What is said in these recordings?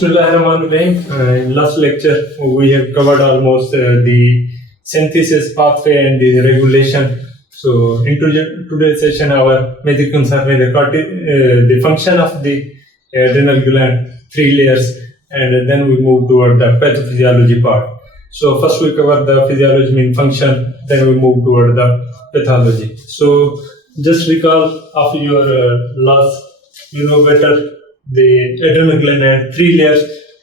Bismillahirrahmanirrahim. In last lecture, we have covered almost the synthesis pathway and the regulation. So, in today's session, our major concern is the function of the adrenal gland, 3 layers, and then we move toward the pathophysiology part. So, first we cover the physiology, mean function, then we move toward the pathology. So, just recall of your last, better. The adrenal gland had 3 layers.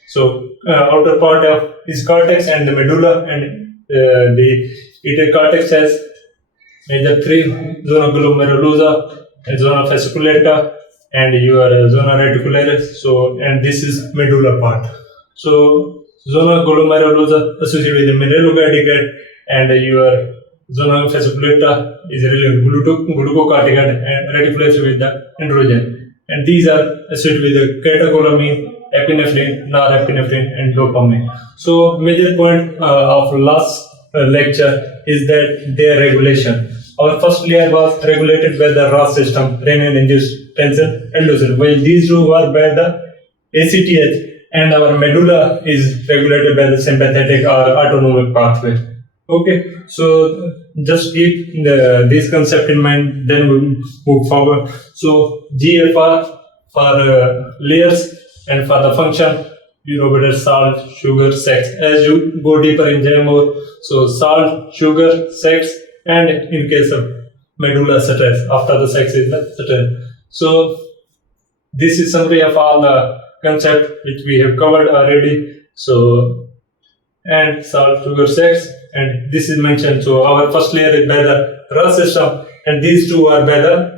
So outer part of is cortex and the medulla, and the iliac cortex has major 3: zona glomerulosa, zona fasciculata, and your zona reticularis. So, and this is medulla part. So zona glomerulosa associated with the mineralocorticoid, and your zona fasciculata is related glucocorticoid, and reticularis with the androgen. And these are associated with the catecholamine, epinephrine, norepinephrine, and dopamine. So, major point of last lecture is that their regulation. Our first layer was regulated by the RAS system, renin-induced tension, aldosterone, while these two were by the ACTH, and our medulla is regulated by the sympathetic or autonomic pathway. Okay, so just keep this concept in mind, then we move forward. So GFR for layers, and for the function, better salt, sugar, sex. As you go deeper in GMO, so salt, sugar, sex, and in case of medulla, stress. After the sex is the stress. So this is summary of all the concept which we have covered already. So, and salt, sugar, sex, and this is mentioned. So our first layer is by the RAS system, and these two are by the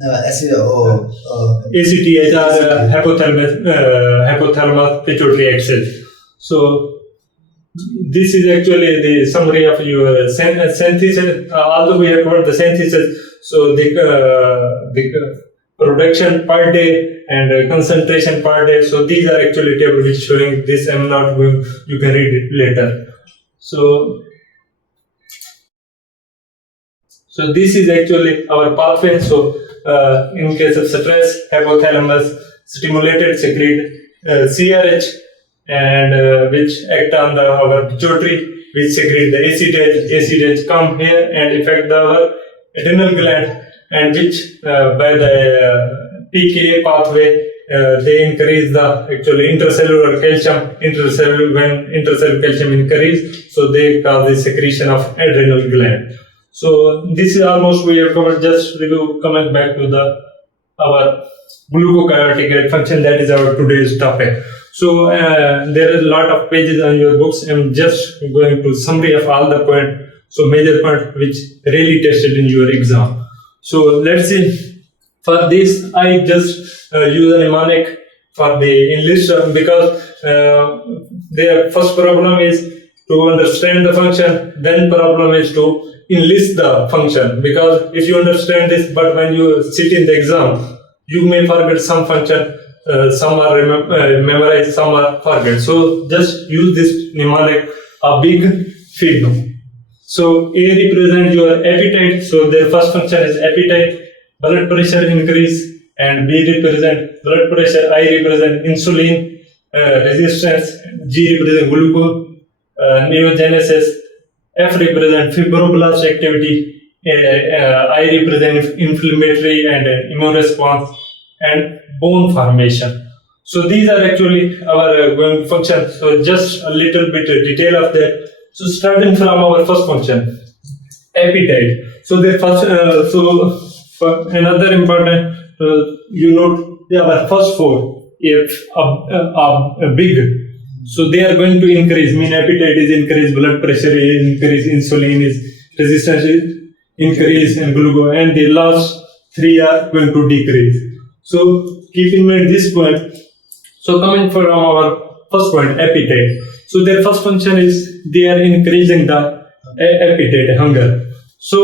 ACTH or hypothalamus pituitary axis. So this is actually the summary of your synthesis. Although we have covered the synthesis, so the production per day and concentration per day. So these are actually table which showing this. I'm not going. You can read it later. So this is actually our pathway. So in case of stress, hypothalamus stimulated secrete CRH, and which act on our pituitary, which secrete the ACTH. ACTH come here and affect our adrenal gland, and which by the PKA pathway they increase the actually intracellular calcium. When intracellular calcium increase, so they cause the secretion of adrenal gland. So this is almost we have covered. Just review, coming back to our glucocorticoid function. That is our today's topic. So there is a lot of pages on your books. I'm just going to summary of all the point. So major point which really tested in your exam. So let's see. For this, I just use a mnemonic for the enlist, because their first problem is to understand the function. Then problem is to enlist the function, because if you understand this, but when you sit in the exam, you may forget some function. Some are memorized, some are forget. So just use this mnemonic, a big field. So A represents your appetite. So their first function is appetite. Blood pressure increase, and B represent blood pressure, I represent insulin resistance, G represent gluconeogenesis, F represent fibroblast activity, I represent inflammatory and immune response, and bone formation. So these are actually our going functions. So just a little bit detail of that. So starting from our first function, appetite. So the first another important, our first 4, if big, so they are going to increase. Mean appetite is increased, blood pressure is increased, insulin is resistance is increased, and glucose, and the last 3 are going to decrease. So keep in mind this point. So coming from our first point, appetite. So their first function is they are increasing the appetite, hunger. So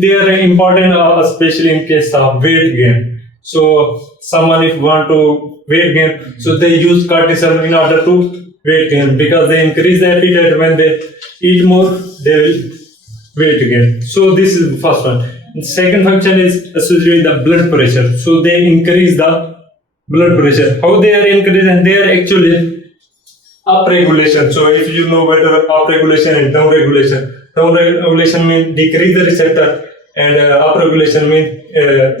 they are important, especially in case of weight gain. So someone if want to weight gain, so they use cortisol in order to weight gain, because they increase the appetite. When they eat more, they will weight gain. So this is the first one. The second function is associated with the blood pressure. So they increase the blood pressure. How they are increasing? They are actually upregulation. So if you know better upregulation and downregulation. Downregulation means decrease the receptor, and upregulation means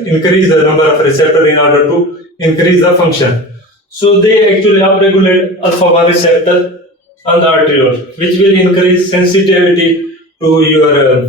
increase the number of receptor in order to increase the function. So they actually upregulate alpha 1 receptor on the arteriole, which will increase sensitivity to your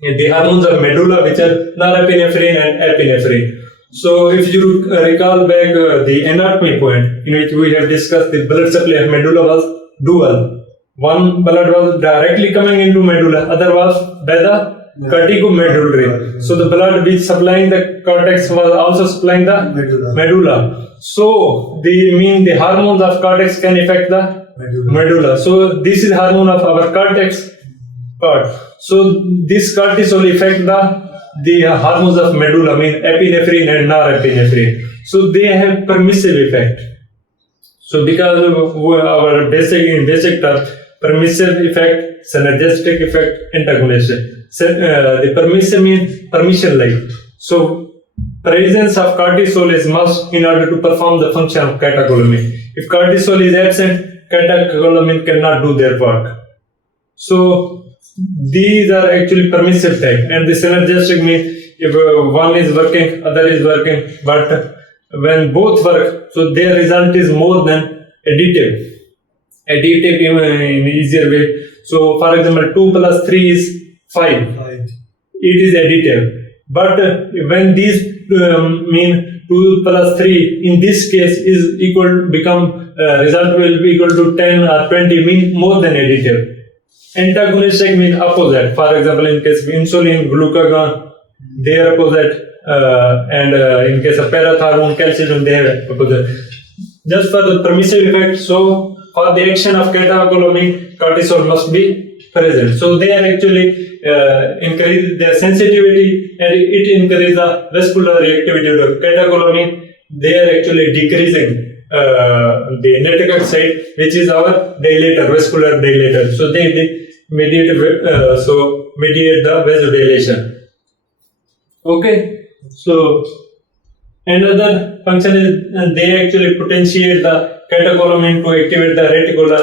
the hormones of medulla, which are norepinephrine and epinephrine. So if you recall back the anatomy point in which we have discussed, the blood supply of medulla was dual. One blood was directly coming into medulla, other was by the corticomedullary. So the blood which supplying the cortex was also supplying the medulla. So the hormones of cortex can affect the medulla. So this is hormone of our cortex part. So this cortisol affect the hormones of medulla, mean epinephrine and norepinephrine. So they have permissive effect. So because of our basic term, permissive effect, synergistic effect, antagonistic. The permissive means permission like. So presence of cortisol is must in order to perform the function of catecholamine. If cortisol is absent, catecholamine cannot do their work. So these are actually permissive type, and the synergistic means if one is working, other is working, but when both work, so their result is more than additive. Additive in easier way. So for example, 2 plus 3 is 5. It is additive. But when these mean 2 plus 3 in this case is result will be equal to 10 or 20, mean more than additive. Antagonistic means opposite. For example, in case of insulin, glucagon, they are opposite, and in case of parathormone, calcium, they are opposite. Just for the permissive effect, so for the action of catecholamine, cortisol must be present. So they are actually increase their sensitivity, and it increases the vascular reactivity of catecholamine. They are actually decreasing the nitric oxide, which is our dilator, vascular dilator. So they mediate the vasodilation. Okay. So another function is they actually potentiate the catecholamine to activate the reticular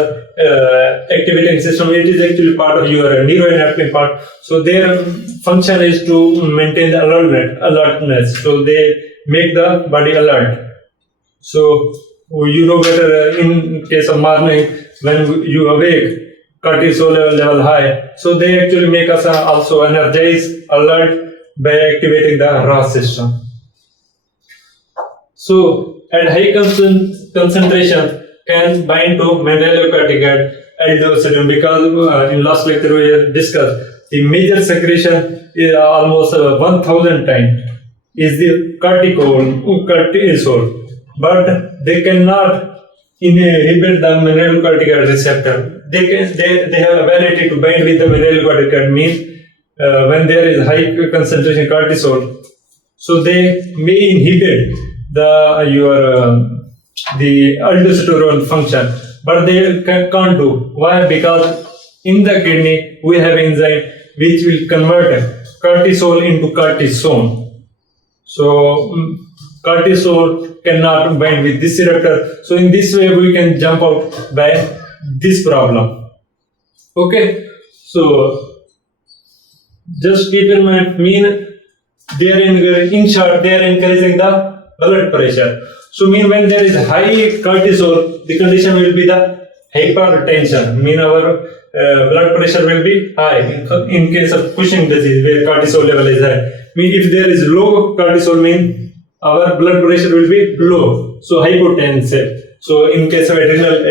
activating system. It is actually part of your neuroendocrine part. So their function is to maintain the alertness. So they make the body alert. So you know better in case of morning when you awake, cortisol level high. So they actually make us also energized, alert by activating the RAS system. So at high concentration can bind to mineralocorticoid, aldosterone, because in last lecture we have discussed the major secretion is almost 1000 times is the cortisol, but they cannot inhibit the mineralocorticoid receptor. They have ability to bind with the mineralocorticoid, means when there is high concentration cortisol, so they may inhibit the aldosterone function, but they can't do. Why? Because in the kidney we have enzyme which will convert cortisol into cortisone. So cortisol cannot bind with this receptor. So in this way we can jump out by this problem. Okay. So just keep in mind, in short, they are increasing the blood pressure. So when there is high cortisol, the condition will be the hypertension. Our blood pressure will be high. In case of Cushing disease, where cortisol level is high. If there is low cortisol, our blood pressure will be low. So hypotensive. So in case of adrenal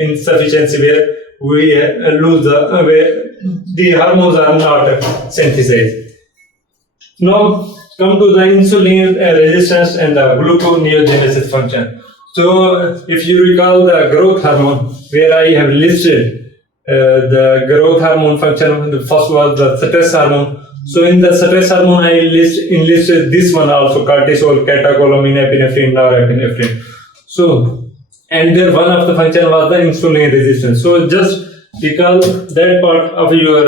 insufficiency, where we lose the hormones are not synthesized. Now come to the insulin resistance and the gluconeogenesis function. So if you recall the growth hormone, where I have listed the growth hormone function, the first was the stress hormone. So in the stress hormone, I enlisted this one also, cortisol, catecholamine, epinephrine, norepinephrine. So, and there one of the function was the insulin resistance. So just recall that part of your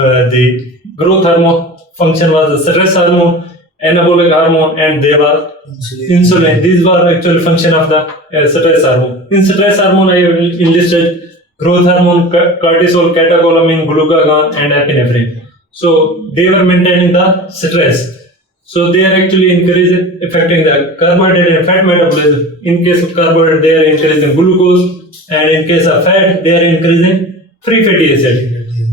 the growth hormone function was the stress hormone, anabolic hormone, and they were insulin. These were actually function of the stress hormone. In stress hormone, I have enlisted growth hormone, cortisol, catecholamine, glucagon, and epinephrine. So they were maintaining the stress. So they are actually increasing, affecting the carbohydrate and fat metabolism. In case of carbohydrate, they are increasing glucose, and in case of fat, they are increasing free fatty acid.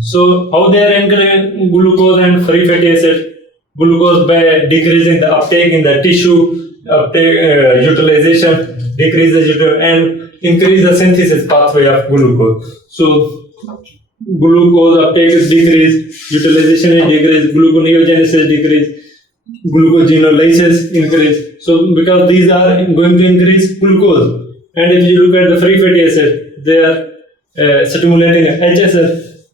So how they are increasing glucose and free fatty acid? Glucose by decreasing the uptake in the tissue, uptake utilization, decreases and increase the synthesis pathway of glucose. So glucose uptake is decreased, utilization is decreased, gluconeogenesis is decreased, glucogenolysis increase. So because these are going to increase glucose, and if you look at the free fatty acid, they are stimulating HSL,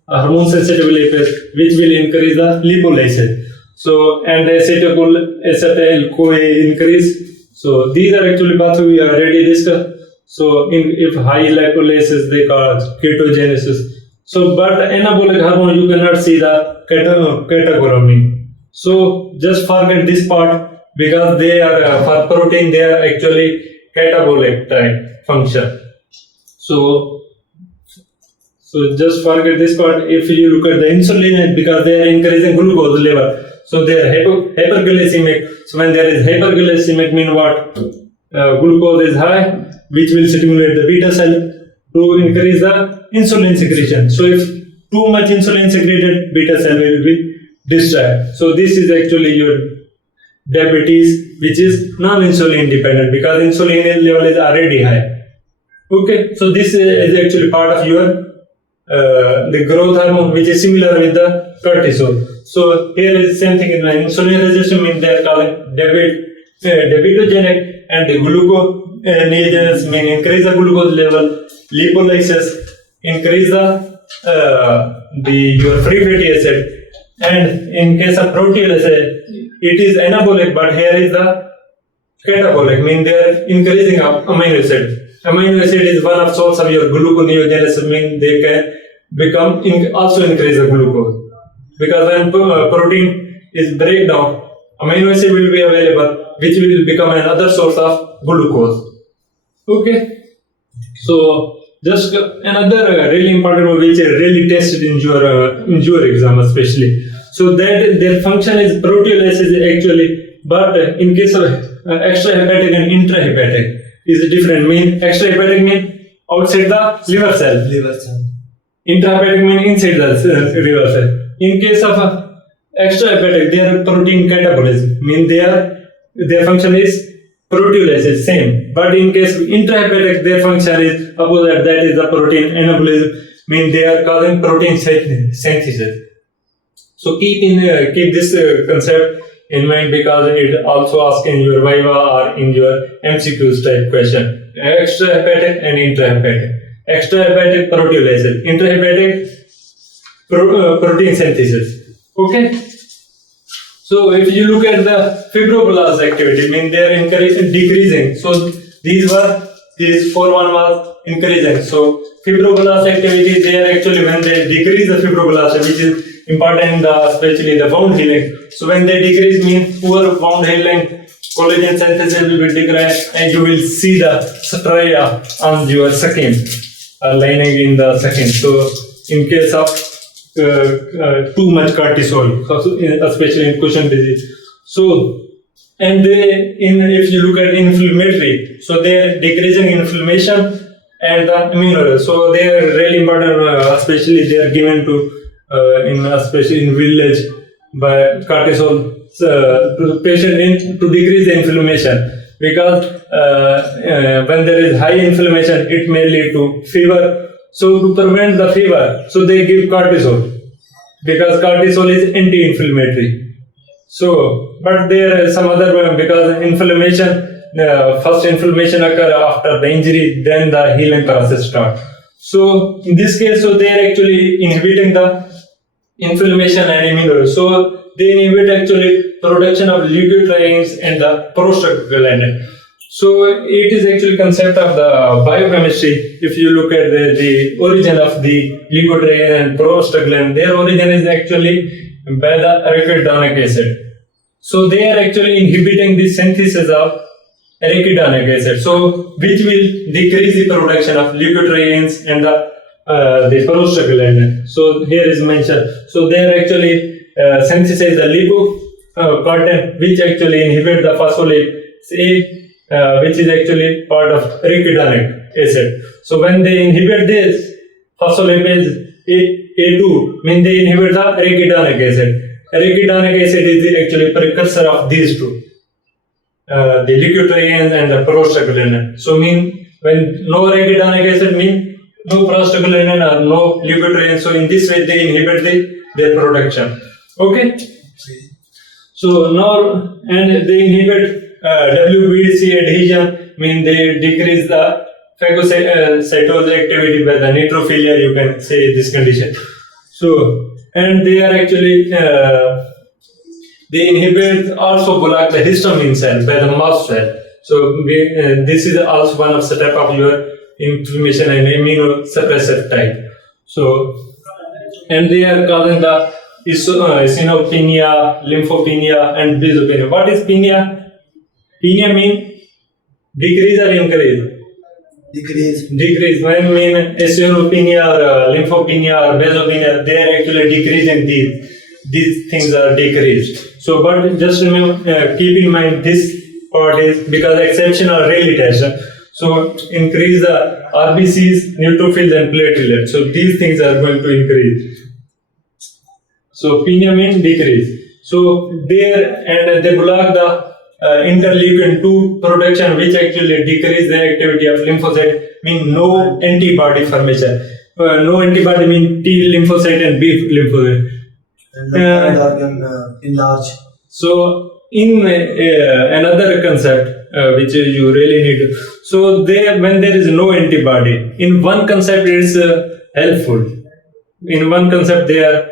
hormone sensitive lipase, which will increase the lipolysis. So and acetyl-CoA increase. So these are actually pathways we already discussed. So if high lipolysis, they cause ketogenesis. So but anabolic hormone, you cannot see the catecholamine. So just forget this part, because they are for protein, they are actually catabolic type function. So just forget this part. If you look at the insulin, because they are increasing glucose level, so they are hyperglycemic. So when there is hyperglycemic, mean what? Glucose is high, which will stimulate the beta cell to increase the insulin secretion. So if too much insulin secreted, beta cell will be destroyed. So this is actually your diabetes, which is non-insulin dependent, because insulin level is already high. Okay, so this is actually part of your the growth hormone, which is similar with the cortisol. So here is same thing in the insulin resistance, means they are called debitogenic, and the gluconeogenesis mean increase the glucose level, lipolysis increase the your free fatty acid, and in case of proteolysis, it is anabolic, but here is the catabolic, mean they are increasing of amino acid. Amino acid is one of source of your gluconeogenesis, mean they can become also increase the glucose, because when protein is breakdown, amino acid will be available, which will become another source of glucose. Okay, so just another really important one, which is really tested in your exam especially. So that their function is proteolysis actually, but in case of extrahepatic and intrahepatic is different. Mean extrahepatic mean outside the liver cell. Intrahepatic mean inside the liver cell. In case of extrahepatic, they are protein catabolism. Mean their function is proteolysis, same. But in case of intrahepatic, their function is opposite. That is the protein anabolism. Mean they are causing protein synthesis. So keep this concept in mind, because it also asks in your Viva or in your MCQs type question. Extrahepatic and intrahepatic. Extrahepatic proteolysis, intrahepatic protein synthesis. Okay. So if you look at the fibroblast activity, mean they are decreasing. So these 4 1 was increasing. So fibroblast activity, they are actually when they decrease the fibroblast, which is important in especially the wound healing. So when they decrease, means poor wound healing, collagen synthesis will be decreased, and you will see the striae on your skin, lining in the skin. So in case of too much cortisol, especially in Cushing disease. So and if you look at inflammatory, so they are decreasing inflammation and the immunology. So they are really important, especially they are given to especially in village by cortisol to the patient to decrease the inflammation, because when there is high inflammation, it may lead to fever. So to prevent the fever, so they give cortisol, because cortisol is anti-inflammatory. So, but there is some other one, because inflammation, first inflammation occur after the injury, then the healing process starts. So in this case, so they are actually inhibiting the inflammation and immunity. So they inhibit actually production of leukotrienes and the prostaglandin. So it is actually concept of the biochemistry. If you look at the origin of the leukotriene and prostaglandin, their origin is actually by the arachidonic acid. So they are actually inhibiting the synthesis of arachidonic acid, so which will decrease the production of leukotrienes and the prostaglandin. So here is mentioned. So they are actually synthesize the lipocortin, which actually inhibit the phospholipase A, which is actually part of arachidonic acid. So when they inhibit this phospholipase A2, mean they inhibit the arachidonic acid. Arachidonic acid is the actually precursor of these two, the leukotrienes and the prostaglandin. So mean when no arachidonic acid mean no prostaglandin or no leukotrienes. So in this way they inhibit their production. Okay. So now and they inhibit WBC adhesion, mean they decrease the phagocytosis activity by the neutrophilia, you can say this condition. So and they are actually they inhibit also block the histamine cell by the mast cell. So this is also one of the step of your inflammation and immunosuppressive type. So and they are causing the eosinopenia, lymphopenia and basopenia. What is penia? Penia mean decrease or increase? Decrease. When mean eosinopenia or lymphopenia or basopenia, they are actually decreasing these things are decreased. So but just remember, keep in mind this part is because exception are rarely tested. So increase the RBCs, neutrophils and platelets. So these things are going to increase. So penia means decrease. So there and they block the interleukin 2 production, which actually decrease the activity of lymphocyte, mean no antibody formation. No antibody mean T lymphocyte and B lymphocyte. And the organ enlarge. So in another concept which you really need. So when there is no antibody, in one concept it is helpful. In one concept they are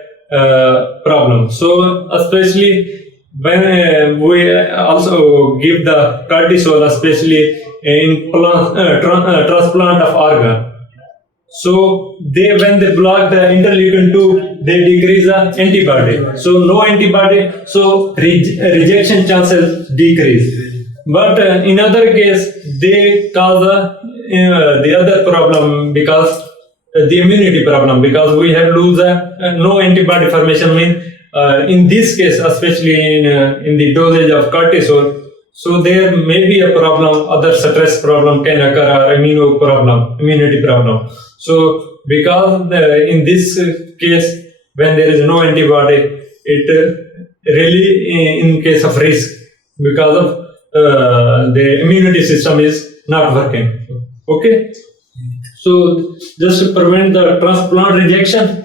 problem. So especially when we also give the cortisol, especially in transplant of organ. So when they block the interleukin 2, they decrease the antibody. So no antibody, so rejection chances decrease. But in other case, they cause the other problem because the immunity problem, because we have lose no antibody formation. Mean in this case, especially in the dosage of cortisol, so there may be a problem, other stress problem can occur, or immunity problem. So because in this case, when there is no antibody, it really in case of risk because of the immunity system is not working. Okay. So just to prevent the transplant rejection,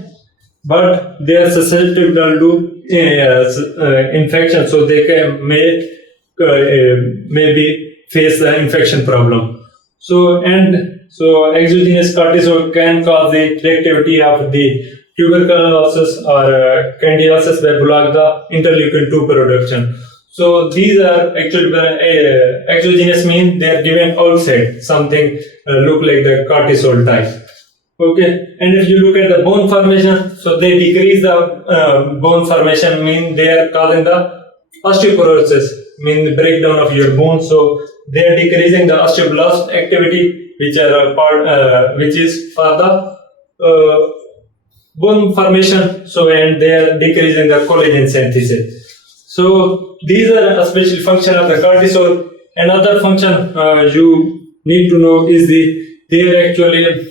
but they are susceptible to infection, so they can maybe face the infection problem. So exogenous cortisol can cause the reactivity of the tuberculosis or candidiasis by block the interleukin 2 production. So these are actually exogenous, mean they are given outside something look like the cortisol type. Okay, and if you look at the bone formation, so they decrease the bone formation, mean they are causing the osteoporosis, mean the breakdown of your bone. So they are decreasing the osteoblast activity, which are which is for the bone formation. So and they are decreasing the collagen synthesis. So these are especially function of the cortisol. Another function you need to know is they are actually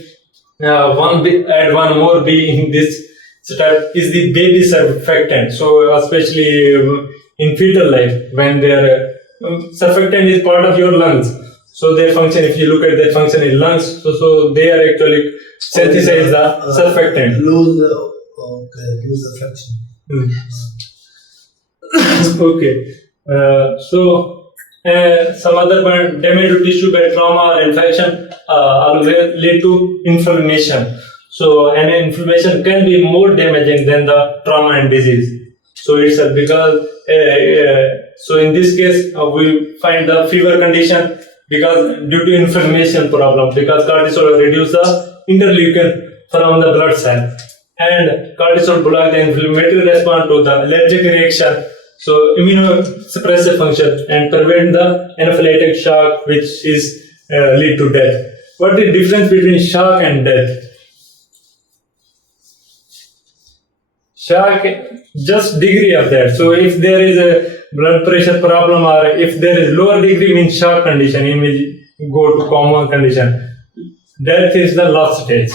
add one more B in this step is the baby surfactant. So especially in fetal life, when their surfactant is part of your lungs. So their function, if you look at their function in lungs, so they are actually synthesize the surfactant. Lose the function. Okay. So some other point, damage to tissue by trauma or infection always lead to inflammation. So an inflammation can be more damaging than the trauma and disease. So it's because so in this case we find the fever condition because due to inflammation problem, because cortisol reduce the interleukin from the blood cell, and cortisol block the inflammatory response to the allergic reaction. So immunosuppressive function and prevent the anaphylactic shock, which is lead to death. What is the difference between shock and death? Shock, just degree of that. So if there is a blood pressure problem, or if there is lower degree, means shock condition, in which go to coma condition. Death is the last stage.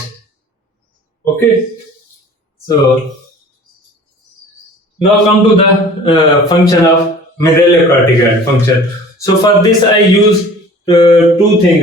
Okay. So now come to the function of mineralocorticoid function. So for this I use two things,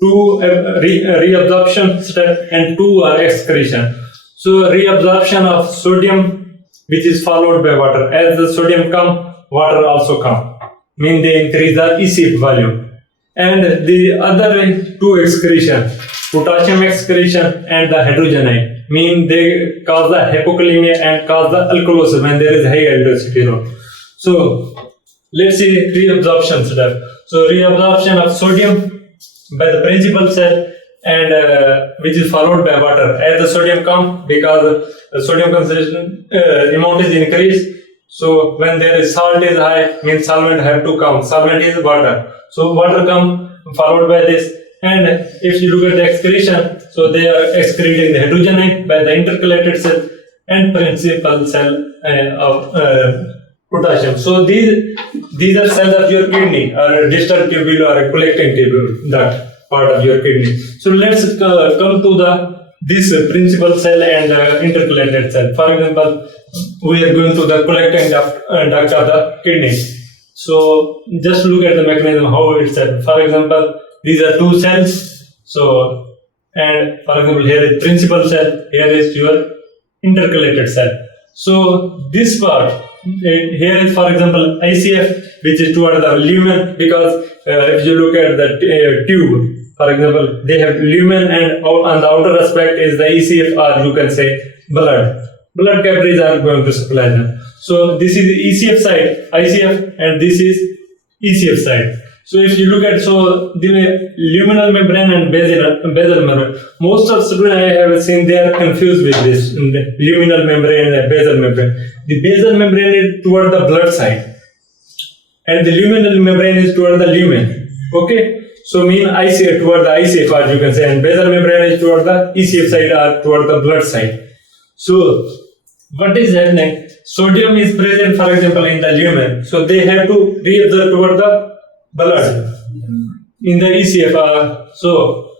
two reabsorption step and two excretion. So reabsorption of sodium, which is followed by water. As the sodium come, water also come. Mean they increase the ECF volume. And the other two excretion, potassium excretion and the hydrogenide, mean they cause the hypokalemia and cause the alkalosis when there is high aldosterone. So let's see reabsorption step. So reabsorption of sodium by the principal cell, and which is followed by water. As the sodium comes, because the sodium concentration amount is increased, so when there is salt is high, means solvent have to come. Solvent is water. So water come followed by this. And if you look at the excretion, so they are excreting the hydrogenide by the intercalated cell and principal cell of potassium. So these are cells of your kidney, or distal tubule or collecting tubule, that part of your kidney. So let's come to this principal cell and intercalated cell. For example, we are going to the collecting duct of the kidney. So just look at the mechanism how it's set. For example, these are two cells. So, and for example, here is principal cell, here is your intercalated cell. So this part, here is for example ICF, which is toward the lumen, because if you look at the tube, for example, they have lumen, and on the outer aspect is the ECF, or you can say blood. Blood capillaries are going to supply them. So this is ECF side, ICF, and this is ECF side. So if you look at the luminal membrane and basal membrane, most of students I have seen they are confused with this luminal membrane and basal membrane. The basal membrane is toward the blood side, and the luminal membrane is toward the lumen. Okay, so mean ICF toward the ICF, or you can say, and basal membrane is toward the ECF side or toward the blood side. So what is happening? Sodium is present, for example, in the lumen, so they have to reabsorb toward the blood in the ECF. So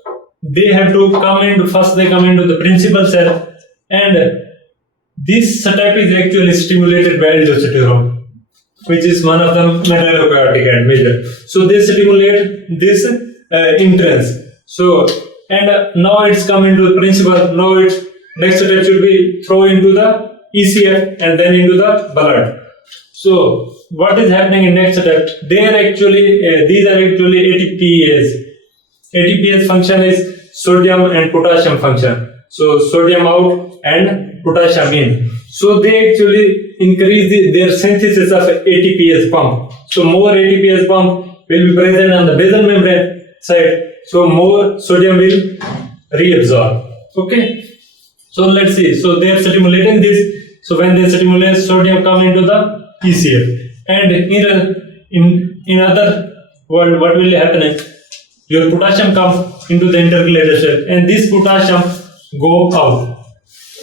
they have to come into, first they come into the principal cell, and this step is actually stimulated by aldosterone, which is one of the mineralocorticoid major. So they stimulate this entrance. So and now it's come into the principal. Now its next step should be throw into the ECF and then into the blood. So what is happening in next step? They are actually these are actually ATPase. ATPase function is sodium and potassium function. So sodium out and potassium in. So they actually increase their synthesis of ATPase pump. So more ATPase pump will be present on the basal membrane side. So more sodium will reabsorb. Okay. So let's see. So they are stimulating this. So when they stimulate, sodium come into the ECF. And in other world, what will happen? Your potassium comes into the intercalated cell, and this potassium go out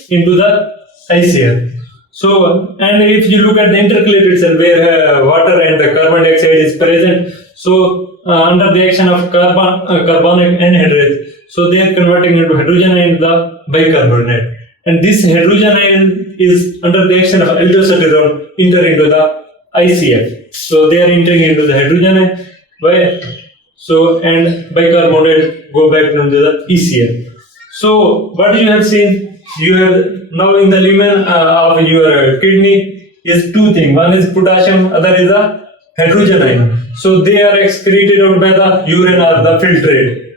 into the ICF. So, and if you look at the intercalated cell where water and the carbon dioxide is present, so under the action of carbonic anhydrase, so they are converting into hydrogen and the bicarbonate. And this hydrogen ion is under the action of aldosterone enter into the ICF. So they are entering into the hydrogen ion, so and bicarbonate go back into the ECF. So what you have seen, you have now in the lumen of your kidney is two things. One is potassium, other is the hydrogen ion. So they are excreted out by the urine or the filtrate.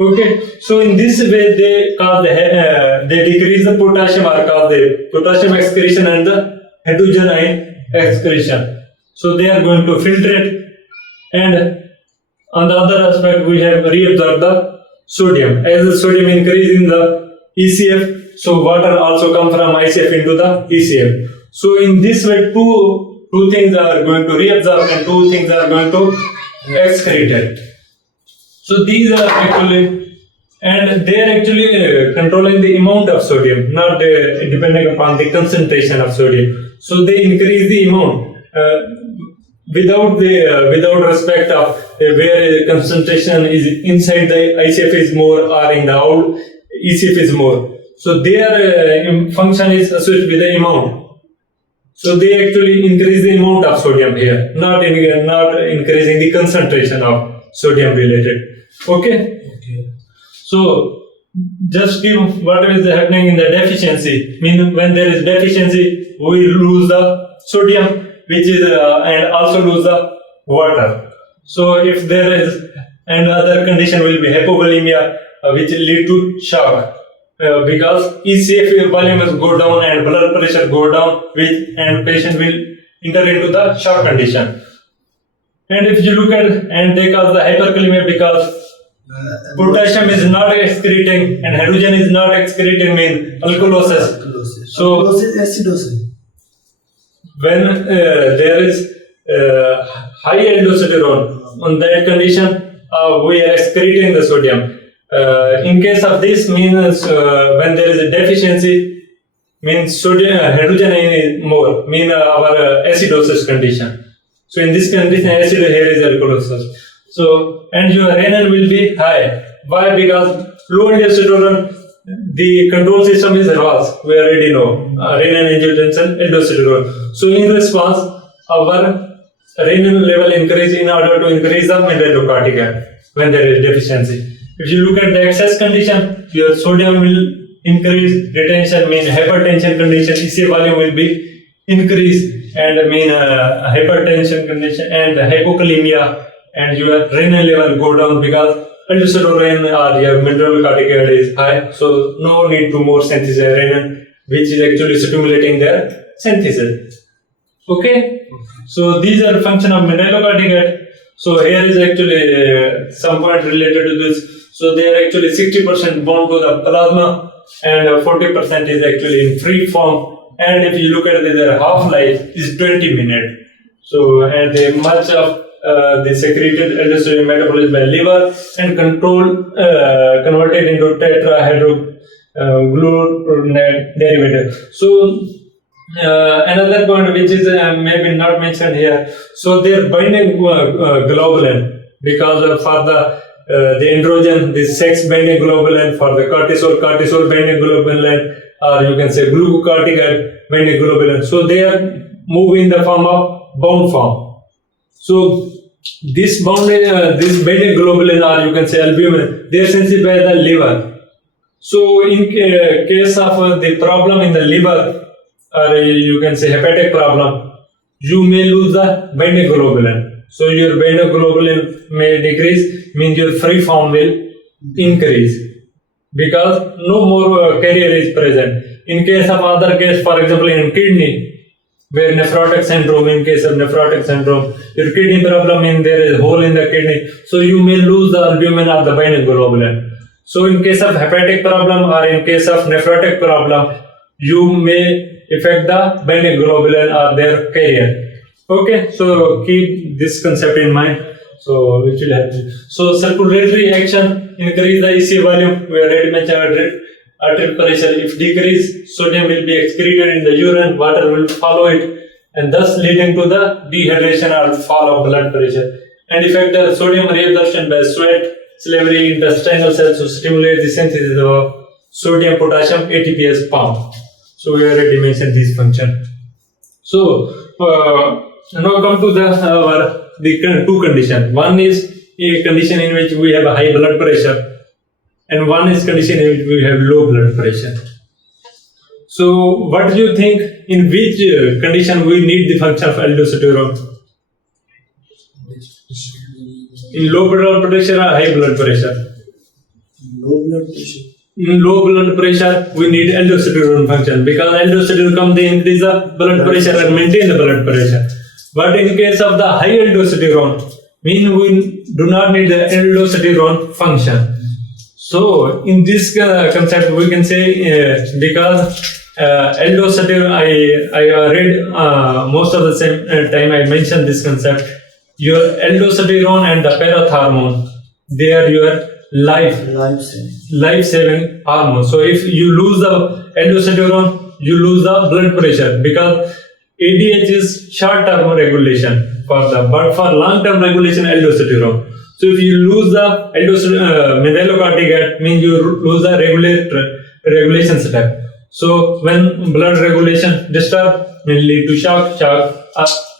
Okay, so in this way they cause they decrease the potassium or cause the potassium excretion and the hydrogen ion excretion. So they are going to filtrate, and on the other aspect we have reabsorbed the sodium. As the sodium increase in the ECF, so water also come from ICF into the ECF. So in this way two two things are going to reabsorb and two things are going to excrete it. So these are actually, and they are actually controlling the amount of sodium, not depending upon the concentration of sodium. So they increase the amount without respect of where the concentration is inside the ICF is more or in the out ECF is more. So their function is associated with the amount. So they actually increase the amount of sodium here, not increasing the concentration of sodium related. Okay. So just give what is happening in the deficiency. Mean when there is deficiency, we lose the sodium, which is and also lose the water. So if there is another condition will be hypovolemia, which lead to shock. Because ECF volume will go down and blood pressure go down, and patient will enter into the shock condition. And if you look at and they cause the hyperkalemia because potassium is not excreting and hydrogen is not excreting, mean alkalosis. So acidosis. when there is high aldosterone, on that condition we are excreting the sodium. In case of this means when there is a deficiency, means sodium hydrogen is more, mean our acidosis condition. So in this condition, acid here is alkalosis. So and your renin will be high. Why? Because low aldosterone, the control system is ROS. We already know renin, angiotensin, aldosterone. So in response, our renin level increase in order to increase the mineralocorticoid when there is deficiency. If you look at the excess condition, your sodium will increase, retention mean hypertension condition, ECA volume will be increased, and mean hypertension condition and hypokalemia, and your renal level go down because aldosterone or your mineralocorticoid is high, so no need to more synthesis of renin, which is actually stimulating their synthesis. Okay? So these are function of mineralocorticoid. So here is actually some point related to this. So they are actually 60% bound to the plasma and 40% is actually in free form. And if you look at it, their half-life is 20 minutes. So and much of the secreted aldosterone metabolized by liver and converted into tetrahydrogluconate derivative. So another point which is maybe not mentioned here. So they are binding globulin because for the androgen, the sex binding globulin, for the cortisol binding globulin, or you can say glucocorticoid binding globulin. So they are moving in the form of bound form. So this binding globulin, or you can say albumin, they are sensitive by the liver. So in case of the problem in the liver, or you can say hepatic problem, you may lose the binding globulin. So your binding globulin may decrease, means your free form will increase because no more carrier is present. In case of other case, for example in kidney, where nephrotic syndrome, in case of nephrotic syndrome, your kidney problem means there is a hole in the kidney, so you may lose the albumin of the binding globulin. So in case of hepatic problem or in case of nephrotic problem, you may affect the binding globulin or their carrier. Okay, so keep this concept in mind. So it will help you. So circulatory action, increase the EC volume. We already mentioned arterial pressure. If decrease, sodium will be excreted in the urine, water will follow it, and thus leading to the dehydration or fall of blood pressure. And effect the sodium reabsorption by sweat, salivary, intestinal cells to stimulate the synthesis of sodium, potassium, ATPase pump. So we already mentioned this function. So now come to the two conditions. One is a condition in which we have a high blood pressure, and one is condition in which we have low blood pressure. So what do you think, in which condition we need the function of aldosterone? In low blood pressure or high blood pressure? Low blood pressure. In low blood pressure, we need aldosterone function because aldosterone comes to increase the blood pressure and maintain the blood pressure. But in case of the high aldosterone, mean we do not need the aldosterone function. So in this concept, we can say because Aldosterone, I read most of the same time I mentioned this concept. Your aldosterone and the parathormone, they are your life-saving hormone. So if you lose the aldosterone, you lose the blood pressure, because ADH is short-term regulation but for long-term regulation, aldosterone. So if you lose the mineralocorticoid, means you lose the regulation step. So when blood regulation disturbs, will lead to shock,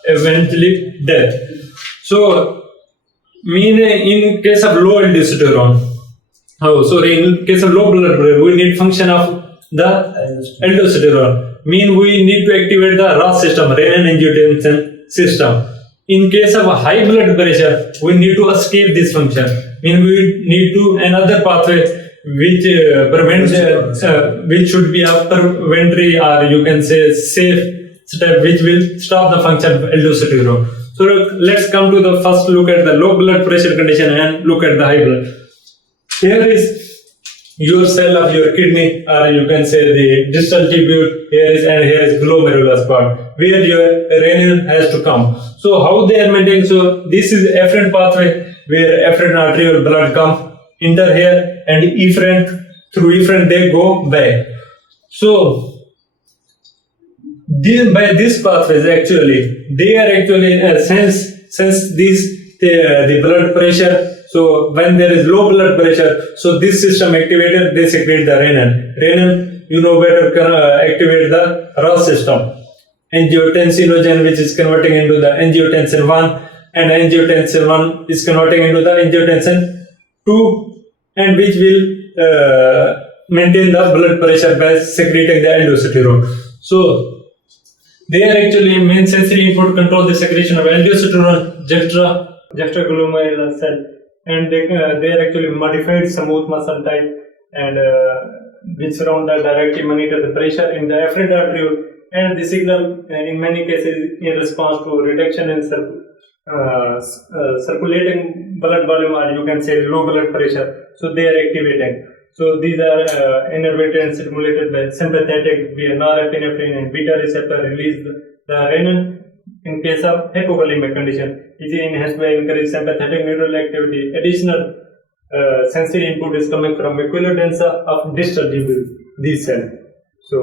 eventually death. So in case of low aldosterone, in case of low blood pressure, we need function of the aldosterone. We need to activate the RAS system, renin-angiotensin system. In case of a high blood pressure, we need to escape this function. We need to another pathway which which should be a preventary, or you can say safe step, which will stop the function of aldosterone. So let's come to the first look at the low blood pressure condition and look at the high blood. Here is your cell of your kidney, or you can say the distal tubule. Here is glomerulus part, where your renin has to come. So how they are maintained? So this is afferent pathway, where afferent arterial blood come, enter here, and through efferent they go back. So by this pathways actually, they are actually sense the blood pressure. So when there is low blood pressure, so this system activated, they secrete the renin. Renin, you know better, activate the RAS system. Angiotensinogen, which is converting into the angiotensin 1, and angiotensin 1 is converting into the angiotensin 2, and which will maintain the blood pressure by secreting the aldosterone. So they are actually main sensory input control the secretion of aldosterone, juxtaglomerular cell, and they are actually modified smooth muscle type, and which surround the directly monitor the pressure in the afferent arteriole, and the signal in many cases in response to reduction in circulating blood volume, or you can say low blood pressure. So they are activating. So these are innervated and stimulated by sympathetic via norepinephrine and beta receptor release the renin. In case of hypovolemic condition, it is enhanced by increased sympathetic neural activity. Additional sensory input is coming from macula densa of distal tubule, these cells. So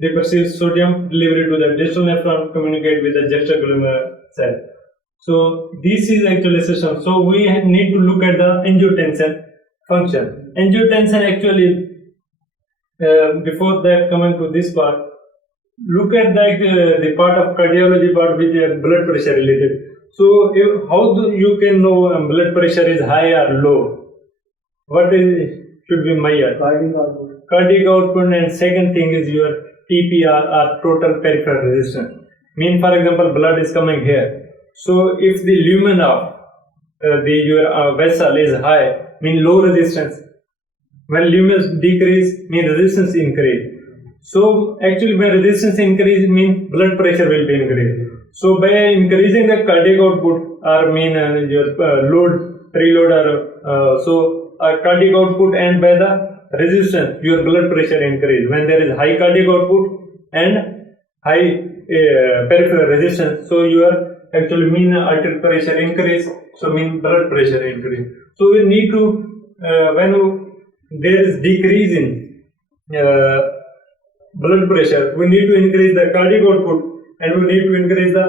they perceive sodium delivery to the distal nephron, communicate with the juxtaglomerular cell. So this is actually system. So we need to look at the angiotensin function. Angiotensin actually, before that coming to this part, look at the part of cardiology part which is blood pressure related. So how do you can know blood pressure is high or low? What should be measured? Cardiac output, and second thing is your TPR, or total peripheral resistance. For example, blood is coming here. So if the lumen of your vessel is high, low resistance. When lumen decrease, resistance increase. So actually when resistance increase, blood pressure will be increased. So by increasing the cardiac output, or your load, preload, or cardiac output, and by the resistance, your blood pressure increase. When there is high cardiac output and high peripheral resistance, so your actually arterial pressure increase, so blood pressure increase. So we need to when there is decrease in blood pressure, we need to increase the cardiac output, and we need to increase the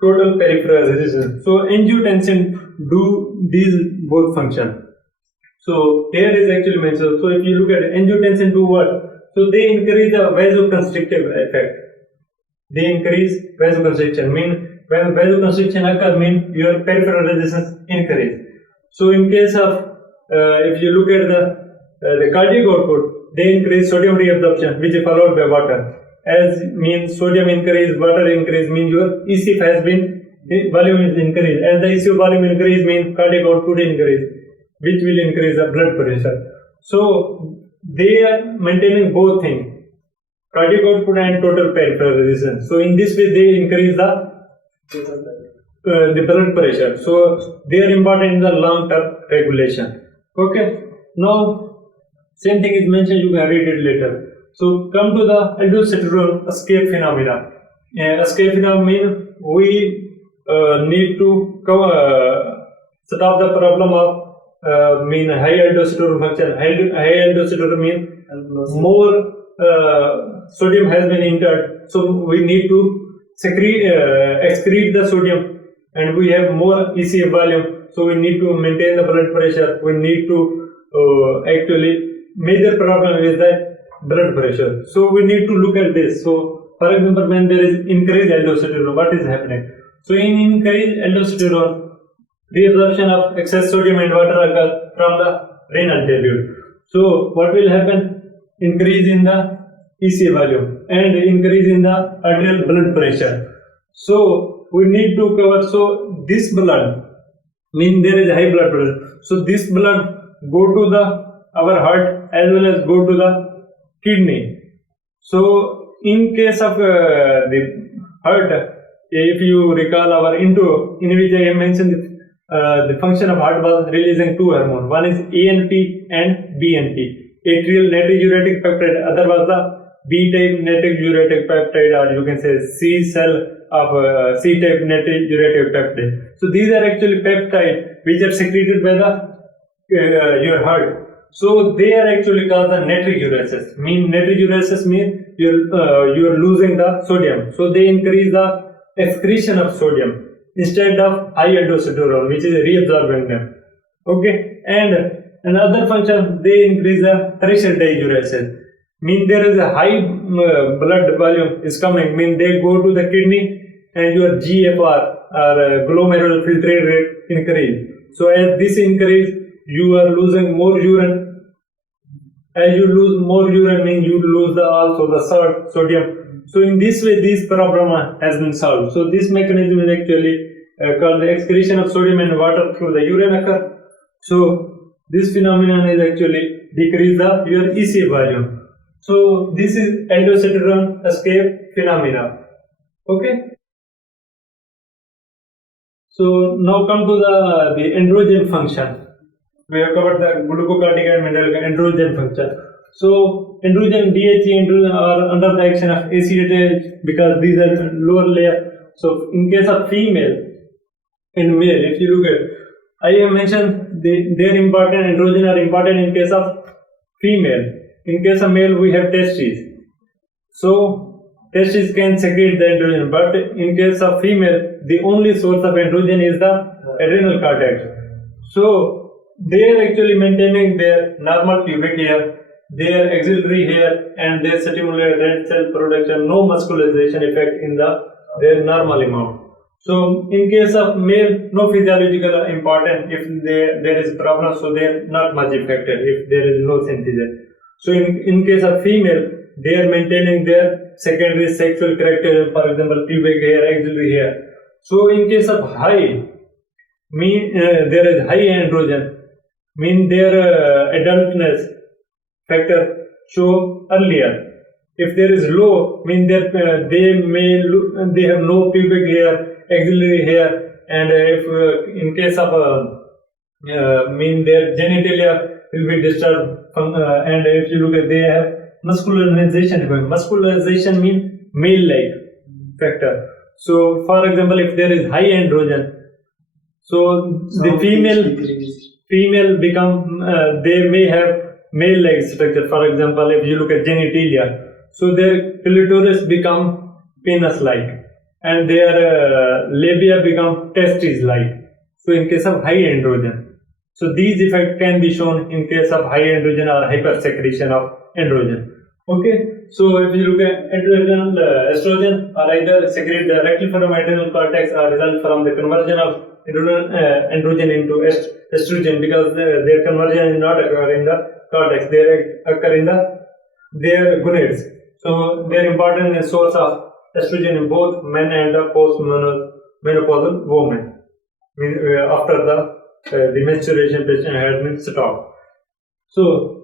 total peripheral resistance. So angiotensin do these both function. So here is actually mentioned. So if you look at angiotensin do what? So they increase the vasoconstrictive effect. They increase vasoconstriction. When vasoconstriction occurs, your peripheral resistance increase. So in case of if you look at the cardiac output, they increase sodium reabsorption, which is followed by water. As sodium increase, water increase, your ECF has been volume is increased. As the ECF volume increase, cardiac output increase, which will increase the blood pressure. So they are maintaining both things, cardiac output and total peripheral resistance. So in this way, they increase the blood pressure. So they are important in the long-term regulation. Okay. Now Same thing is mentioned, you can read it later. So come to the aldosterone escape phenomena. Escape phenomena means we need to stop the problem of high aldosterone function. High aldosterone means more sodium has been entered, so we need to excrete the sodium, and we have more ECF volume, so we need to maintain the blood pressure. We need to actually major problem is that blood pressure. So we need to look at this. So for example, when there is increased aldosterone, what is happening? So in increased aldosterone, reabsorption of excess sodium and water occurs from the renal tubule. So what will happen? Increase in the ECA volume and increase in the arterial blood pressure. So we need to cover. So this blood means there is high blood pressure. So this blood go to our heart as well as go to the kidney. So in case of the heart, if you recall our intro in which I mentioned the function of heart was releasing two hormones. One is ANP and BNP. Atrial natriuretic peptide, other was the B-type natriuretic peptide, or you can say C cell of C-type natriuretic peptide. So these are actually peptides which are secreted by your heart. So they are actually called the natriuresis. Natriuresis means you are losing the sodium. So they increase the excretion of sodium instead of high aldosterone, which is reabsorbing them. Okay, and another function, they increase the threshold diuresis. There is a high blood volume is coming. They go to the kidney and your GFR or glomerular filtrate rate increase. So as this increase, you are losing more urine. As you lose more urine, you lose also the salt, sodium. So in this way, this problem has been solved. So this mechanism is actually called the excretion of sodium and water through the urine occur. So this phenomenon is actually decrease your ECA volume. So this is aldosterone escape phenomena. Okay. So now come to the androgen function. We have covered the glucocorticoid and androgen function. So androgen, DHE, androgen are under the action of ACTH because these are lower layer. So in case of female and male, if you look at, I have mentioned their important androgen are important in case of female. In case of male, we have testes. So testes can secrete the androgen, but in case of female, the only source of androgen is the adrenal cortex. So they are actually maintaining their normal pubic hair, their axillary hair, and they stimulate red cell production. No muscularization effect in their normal amount. So in case of male, no physiological important. If there is problem, so they are not much affected if there is no synthesis. So in case of female, they are maintaining their secondary sexual character, for example, pubic hair, axillary hair. So in case of high, there is high androgen, their adultness factor show earlier. If there is low, they have no pubic hair, axillary hair, and if in case of their genitalia will be disturbed, and if you look at, they have muscularization. Muscularization means male-like factor. So for example, if there is high androgen, so the female become they may have male-like structure. For example, if you look at genitalia, so their clitoris become penis-like, and their labia become testes-like. So in case of high androgen, so these effects can be shown in case of high androgen or hypersecretion of androgen. Okay, so if you look at adrenal estrogen are either secreted directly from adrenal cortex or result from the conversion of androgen into estrogen, because their conversion is not occur in the cortex, they occur in their gonads. So they are important source of estrogen in both men and the post-menopausal women after the menstruation has been stopped. So